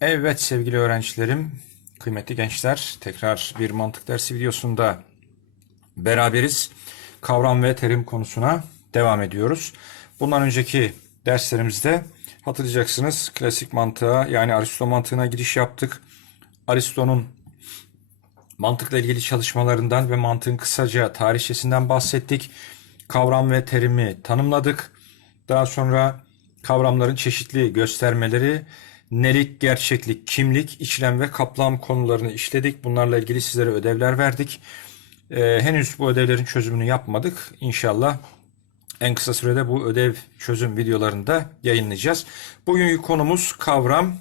Evet sevgili öğrencilerim, kıymetli gençler, tekrar bir mantık dersi videosunda beraberiz. Kavram ve terim konusuna devam ediyoruz. Bundan önceki derslerimizde hatırlayacaksınız klasik mantığa yani Aristo mantığına giriş yaptık. Aristo'nun mantıkla ilgili çalışmalarından ve mantığın kısaca tarihçesinden bahsettik. Kavram ve terimi tanımladık. Daha sonra kavramların çeşitli göstermeleri, nelik, gerçeklik, kimlik, içlem ve kaplam konularını işledik. Bunlarla ilgili sizlere ödevler verdik. Ee, henüz bu ödevlerin çözümünü yapmadık. İnşallah en kısa sürede bu ödev çözüm videolarını da yayınlayacağız. Bugünkü konumuz kavram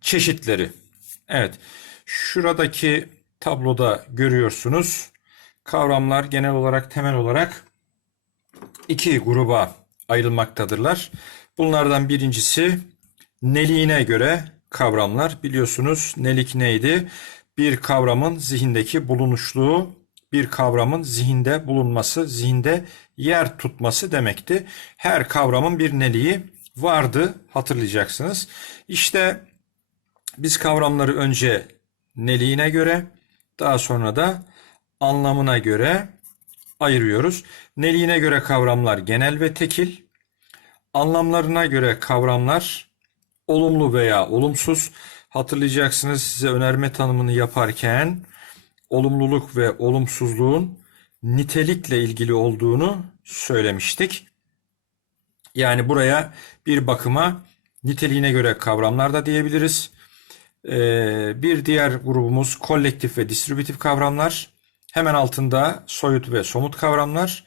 çeşitleri. Evet, şuradaki tabloda görüyorsunuz. Kavramlar genel olarak temel olarak iki gruba ayrılmaktadırlar. Bunlardan birincisi neliğine göre kavramlar. Biliyorsunuz nelik neydi? Bir kavramın zihindeki bulunuşluğu, bir kavramın zihinde bulunması, zihinde yer tutması demekti. Her kavramın bir neliği vardı hatırlayacaksınız. İşte biz kavramları önce neliğine göre, daha sonra da anlamına göre ayırıyoruz. Neliğine göre kavramlar genel ve tekil, anlamlarına göre kavramlar olumlu veya olumsuz. Hatırlayacaksınız size önerme tanımını yaparken olumluluk ve olumsuzluğun nitelikle ilgili olduğunu söylemiştik. Yani buraya bir bakıma niteliğine göre kavramlar da diyebiliriz. Ee, bir diğer grubumuz kolektif ve distribütif kavramlar. Hemen altında soyut ve somut kavramlar.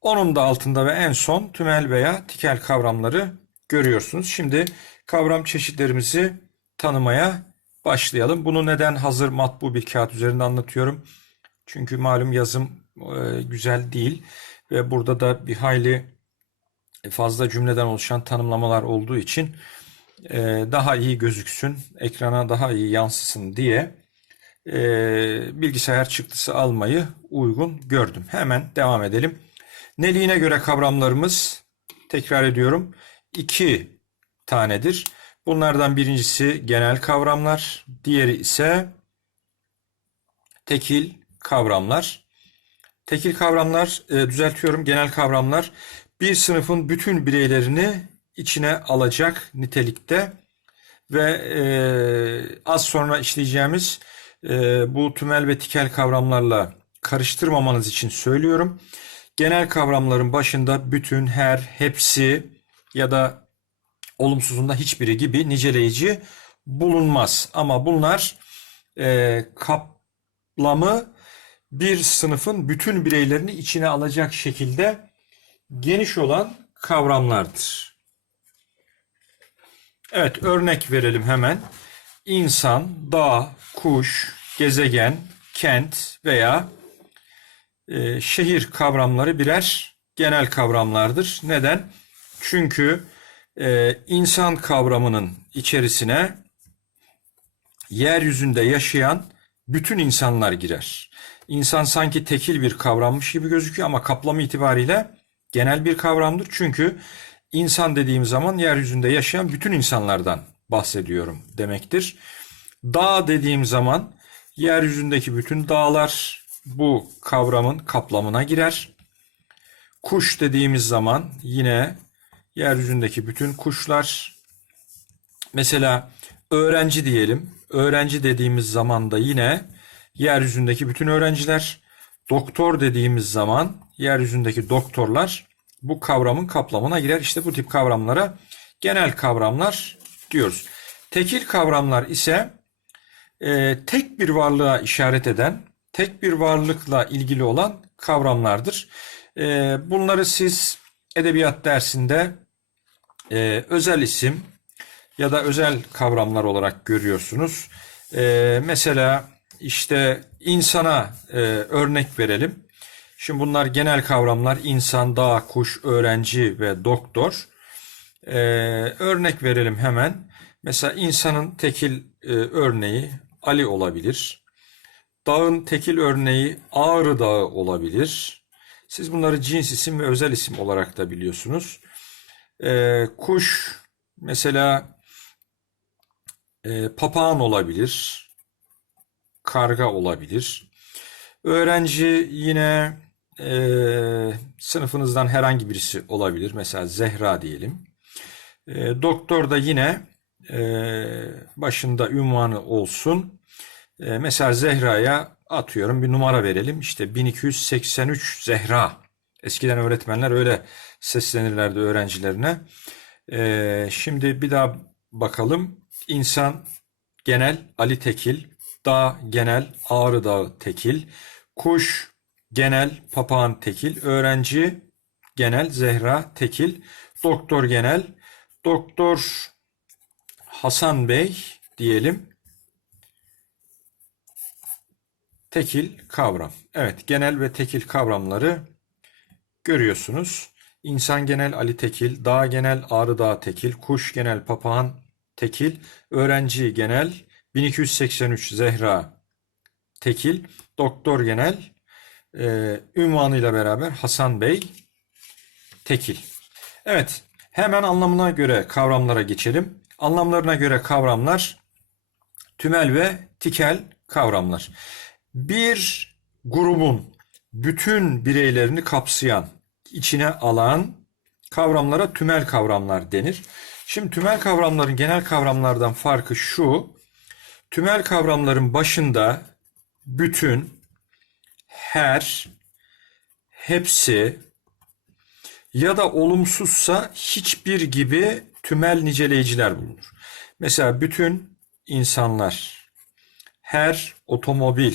Onun da altında ve en son tümel veya tikel kavramları görüyorsunuz. Şimdi kavram çeşitlerimizi tanımaya başlayalım. Bunu neden hazır matbu bir kağıt üzerinde anlatıyorum? Çünkü malum yazım e, güzel değil ve burada da bir hayli fazla cümleden oluşan tanımlamalar olduğu için e, daha iyi gözüksün, ekrana daha iyi yansısın diye e, bilgisayar çıktısı almayı uygun gördüm. Hemen devam edelim. Neliğine göre kavramlarımız tekrar ediyorum iki tanedir. Bunlardan birincisi genel kavramlar, diğeri ise tekil kavramlar. Tekil kavramlar, e, düzeltiyorum, genel kavramlar bir sınıfın bütün bireylerini içine alacak nitelikte ve e, az sonra işleyeceğimiz e, bu tümel ve tikel kavramlarla karıştırmamanız için söylüyorum. Genel kavramların başında bütün, her, hepsi ya da olumsuzunda hiçbiri gibi niceleyici bulunmaz. Ama bunlar e, kaplamı bir sınıfın bütün bireylerini içine alacak şekilde geniş olan kavramlardır. Evet örnek verelim hemen. İnsan, dağ, kuş, gezegen, kent veya e, şehir kavramları birer genel kavramlardır. Neden? Çünkü e, insan kavramının içerisine yeryüzünde yaşayan bütün insanlar girer. İnsan sanki tekil bir kavrammış gibi gözüküyor ama kaplamı itibariyle genel bir kavramdır. Çünkü insan dediğim zaman yeryüzünde yaşayan bütün insanlardan bahsediyorum demektir. Dağ dediğim zaman yeryüzündeki bütün dağlar bu kavramın kaplamına girer. Kuş dediğimiz zaman yine yeryüzündeki bütün kuşlar. Mesela öğrenci diyelim. Öğrenci dediğimiz zaman da yine yeryüzündeki bütün öğrenciler. Doktor dediğimiz zaman yeryüzündeki doktorlar bu kavramın kaplamına girer. İşte bu tip kavramlara genel kavramlar diyoruz. Tekil kavramlar ise e, tek bir varlığa işaret eden, tek bir varlıkla ilgili olan kavramlardır. E, bunları siz edebiyat dersinde e, özel isim ya da özel kavramlar olarak görüyorsunuz. E, mesela işte insana e, örnek verelim. Şimdi bunlar genel kavramlar insan, dağ, kuş, öğrenci ve doktor. E, örnek verelim hemen. Mesela insanın tekil e, örneği Ali olabilir. Dağın tekil örneği Ağrı Dağı olabilir. Siz bunları cins isim ve özel isim olarak da biliyorsunuz. Ee, kuş mesela e, papağan olabilir, karga olabilir. Öğrenci yine e, sınıfınızdan herhangi birisi olabilir. Mesela Zehra diyelim. E, doktor da yine e, başında ünvanı olsun. E, mesela Zehra'ya atıyorum bir numara verelim. İşte 1283 Zehra. Eskiden öğretmenler öyle seslenirlerdi öğrencilerine. E, şimdi bir daha bakalım. İnsan genel Ali Tekil, dağ genel Ağrı Dağı Tekil, kuş genel Papağan Tekil, öğrenci genel Zehra Tekil, doktor genel Doktor Hasan Bey diyelim. Tekil kavram. Evet, genel ve tekil kavramları görüyorsunuz. İnsan genel Ali Tekil, dağ genel Ağrı Dağı Tekil, kuş genel Papağan Tekil, öğrenci genel 1283 Zehra Tekil, doktor genel e, ünvanıyla beraber Hasan Bey Tekil. Evet, hemen anlamına göre kavramlara geçelim. Anlamlarına göre kavramlar tümel ve tikel kavramlar. Bir grubun bütün bireylerini kapsayan, içine alan kavramlara tümel kavramlar denir. Şimdi tümel kavramların genel kavramlardan farkı şu. Tümel kavramların başında bütün, her, hepsi ya da olumsuzsa hiçbir gibi tümel niceleyiciler bulunur. Mesela bütün insanlar, her otomobil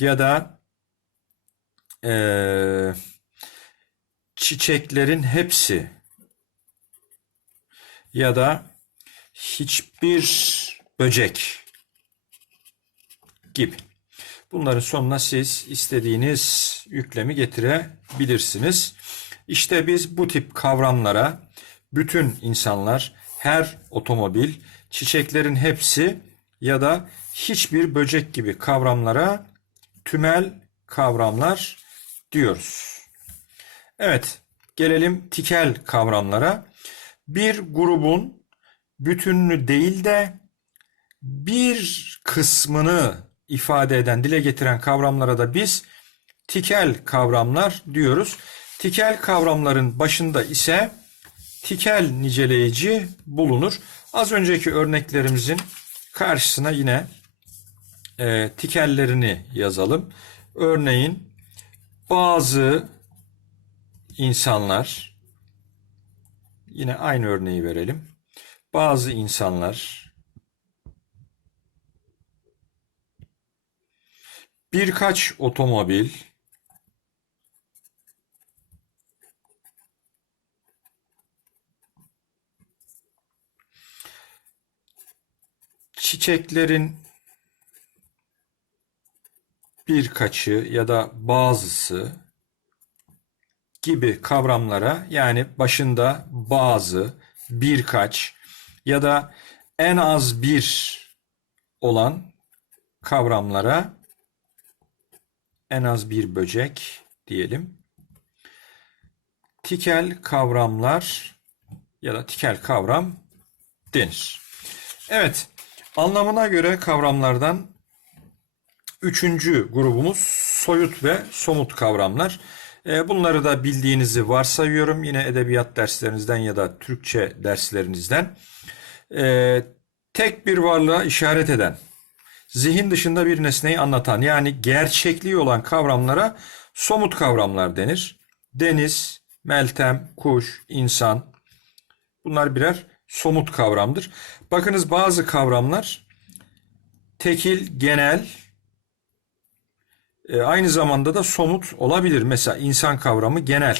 ya da eee, çiçeklerin hepsi ya da hiçbir böcek gibi. Bunların sonuna siz istediğiniz yüklemi getirebilirsiniz. İşte biz bu tip kavramlara bütün insanlar, her otomobil, çiçeklerin hepsi ya da hiçbir böcek gibi kavramlara tümel kavramlar diyoruz. Evet, gelelim tikel kavramlara. Bir grubun bütününü değil de bir kısmını ifade eden, dile getiren kavramlara da biz tikel kavramlar diyoruz. Tikel kavramların başında ise tikel niceleyici bulunur. Az önceki örneklerimizin karşısına yine e, tikellerini yazalım. Örneğin bazı insanlar yine aynı örneği verelim. Bazı insanlar birkaç otomobil çiçeklerin birkaçı ya da bazısı gibi kavramlara yani başında bazı, birkaç ya da en az bir olan kavramlara en az bir böcek diyelim. Tikel kavramlar ya da tikel kavram denir. Evet, anlamına göre kavramlardan üçüncü grubumuz soyut ve somut kavramlar. E, Bunları da bildiğinizi varsayıyorum. Yine edebiyat derslerinizden ya da Türkçe derslerinizden. E, Tek bir varlığa işaret eden, zihin dışında bir nesneyi anlatan yani gerçekliği olan kavramlara somut kavramlar denir. Deniz, meltem, kuş, insan bunlar birer somut kavramdır. Bakınız bazı kavramlar tekil, genel, e, aynı zamanda da somut olabilir. Mesela insan kavramı genel,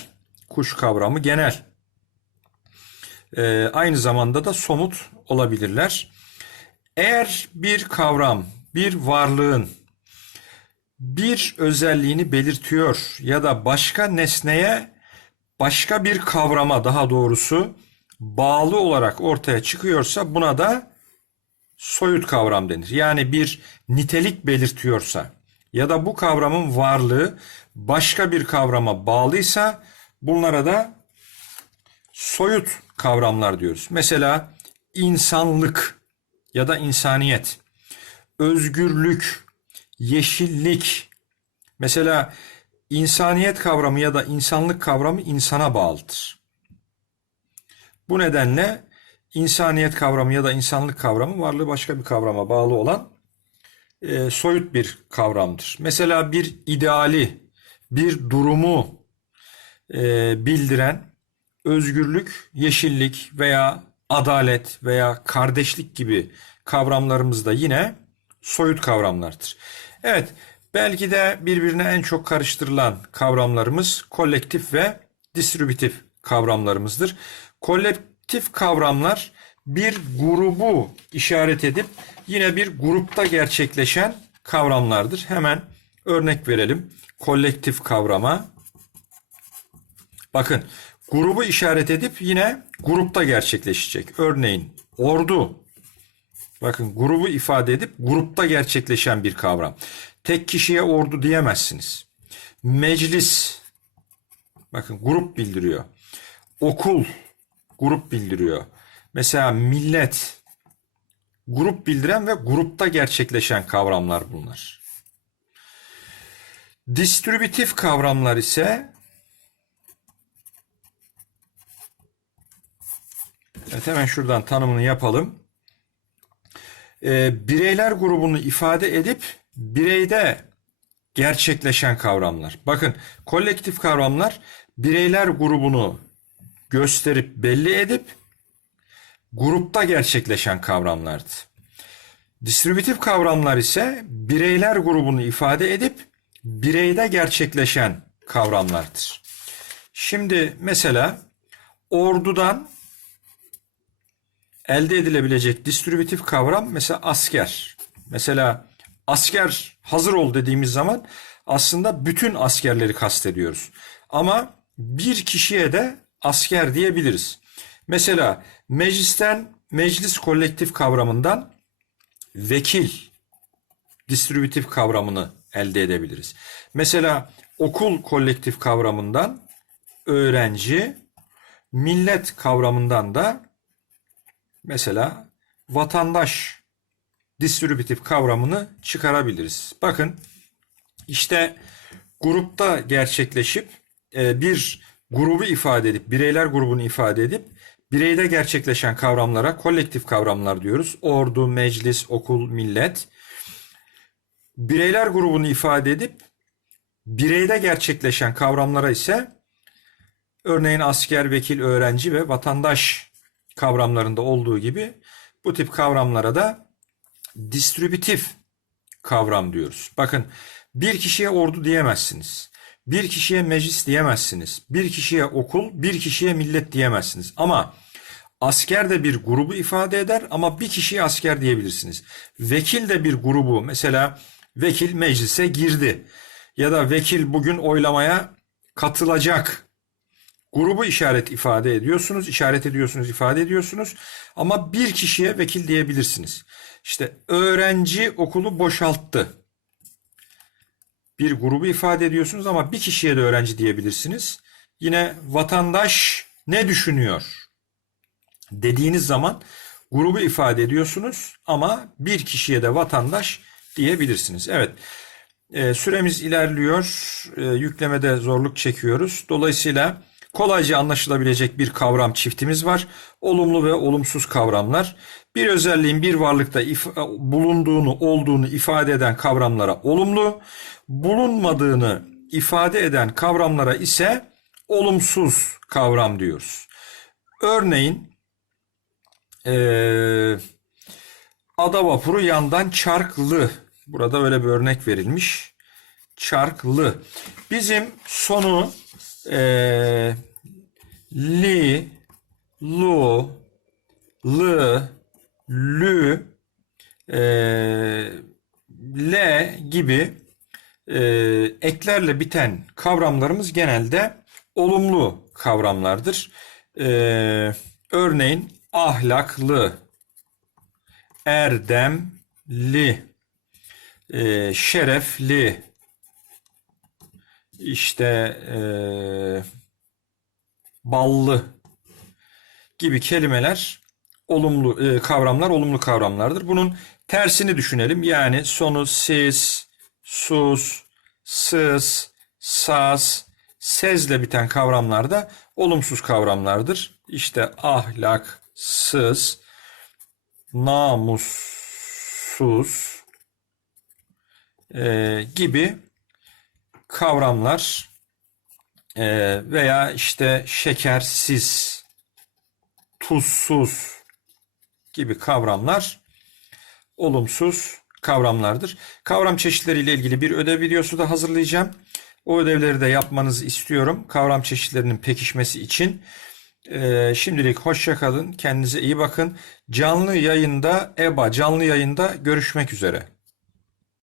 kuş kavramı genel. E, aynı zamanda da somut olabilirler. Eğer bir kavram, bir varlığın bir özelliğini belirtiyor ya da başka nesneye, başka bir kavrama daha doğrusu bağlı olarak ortaya çıkıyorsa buna da soyut kavram denir. Yani bir nitelik belirtiyorsa ya da bu kavramın varlığı başka bir kavrama bağlıysa bunlara da soyut kavramlar diyoruz. Mesela insanlık ya da insaniyet, özgürlük, yeşillik. Mesela insaniyet kavramı ya da insanlık kavramı insana bağlıdır. Bu nedenle insaniyet kavramı ya da insanlık kavramı varlığı başka bir kavrama bağlı olan e, soyut bir kavramdır. Mesela bir ideali, bir durumu e, bildiren özgürlük, yeşillik veya adalet veya kardeşlik gibi kavramlarımız da yine soyut kavramlardır. Evet, belki de birbirine en çok karıştırılan kavramlarımız kolektif ve distribütif kavramlarımızdır. Kolektif kavramlar bir grubu işaret edip yine bir grupta gerçekleşen kavramlardır. Hemen örnek verelim. Kolektif kavrama. Bakın grubu işaret edip yine grupta gerçekleşecek. Örneğin ordu. Bakın grubu ifade edip grupta gerçekleşen bir kavram. Tek kişiye ordu diyemezsiniz. Meclis. Bakın grup bildiriyor. Okul grup bildiriyor. Mesela millet grup bildiren ve grupta gerçekleşen kavramlar bunlar. Distribütif kavramlar ise Evet hemen şuradan tanımını yapalım. Ee, bireyler grubunu ifade edip bireyde gerçekleşen kavramlar. Bakın kolektif kavramlar bireyler grubunu gösterip belli edip grupta gerçekleşen kavramlardı. Distribütif kavramlar ise bireyler grubunu ifade edip bireyde gerçekleşen kavramlardır. Şimdi mesela ordudan elde edilebilecek distribütif kavram mesela asker. Mesela asker hazır ol dediğimiz zaman aslında bütün askerleri kastediyoruz. Ama bir kişiye de asker diyebiliriz. Mesela meclisten meclis kolektif kavramından vekil distribütif kavramını elde edebiliriz. Mesela okul kolektif kavramından öğrenci, millet kavramından da mesela vatandaş distribütif kavramını çıkarabiliriz. Bakın işte grupta gerçekleşip e, bir grubu ifade edip bireyler grubunu ifade edip bireyde gerçekleşen kavramlara kolektif kavramlar diyoruz. Ordu, meclis, okul, millet. Bireyler grubunu ifade edip bireyde gerçekleşen kavramlara ise örneğin asker, vekil, öğrenci ve vatandaş kavramlarında olduğu gibi bu tip kavramlara da distribütif kavram diyoruz. Bakın bir kişiye ordu diyemezsiniz. Bir kişiye meclis diyemezsiniz. Bir kişiye okul, bir kişiye millet diyemezsiniz. Ama asker de bir grubu ifade eder ama bir kişiye asker diyebilirsiniz. Vekil de bir grubu mesela vekil meclise girdi ya da vekil bugün oylamaya katılacak. Grubu işaret ifade ediyorsunuz, işaret ediyorsunuz, ifade ediyorsunuz ama bir kişiye vekil diyebilirsiniz. İşte öğrenci okulu boşalttı bir grubu ifade ediyorsunuz ama bir kişiye de öğrenci diyebilirsiniz. Yine vatandaş ne düşünüyor dediğiniz zaman grubu ifade ediyorsunuz ama bir kişiye de vatandaş diyebilirsiniz. Evet e, süremiz ilerliyor e, yüklemede zorluk çekiyoruz. Dolayısıyla kolayca anlaşılabilecek bir kavram çiftimiz var. Olumlu ve olumsuz kavramlar. Bir özelliğin bir varlıkta bulunduğunu, olduğunu ifade eden kavramlara olumlu, bulunmadığını ifade eden kavramlara ise olumsuz kavram diyoruz. Örneğin ee, ada vapuru yandan çarklı. Burada öyle bir örnek verilmiş. Çarklı. Bizim sonu ee, li, lu, lı, lü, e, le gibi e, eklerle biten kavramlarımız genelde olumlu kavramlardır. E, örneğin ahlaklı, erdemli, e, şerefli, işte e, ballı gibi kelimeler olumlu e, kavramlar olumlu kavramlardır. Bunun tersini düşünelim. Yani sonu siz, sus, sız, saz, sezle biten kavramlar da olumsuz kavramlardır. İşte ahlaksız, namussuz e, gibi kavramlar e, veya işte şekersiz, tuzsuz gibi kavramlar olumsuz kavramlardır. Kavram çeşitleriyle ilgili bir ödev videosu da hazırlayacağım. O ödevleri de yapmanızı istiyorum. Kavram çeşitlerinin pekişmesi için. Ee, şimdilik hoşça kalın. Kendinize iyi bakın. Canlı yayında EBA canlı yayında görüşmek üzere.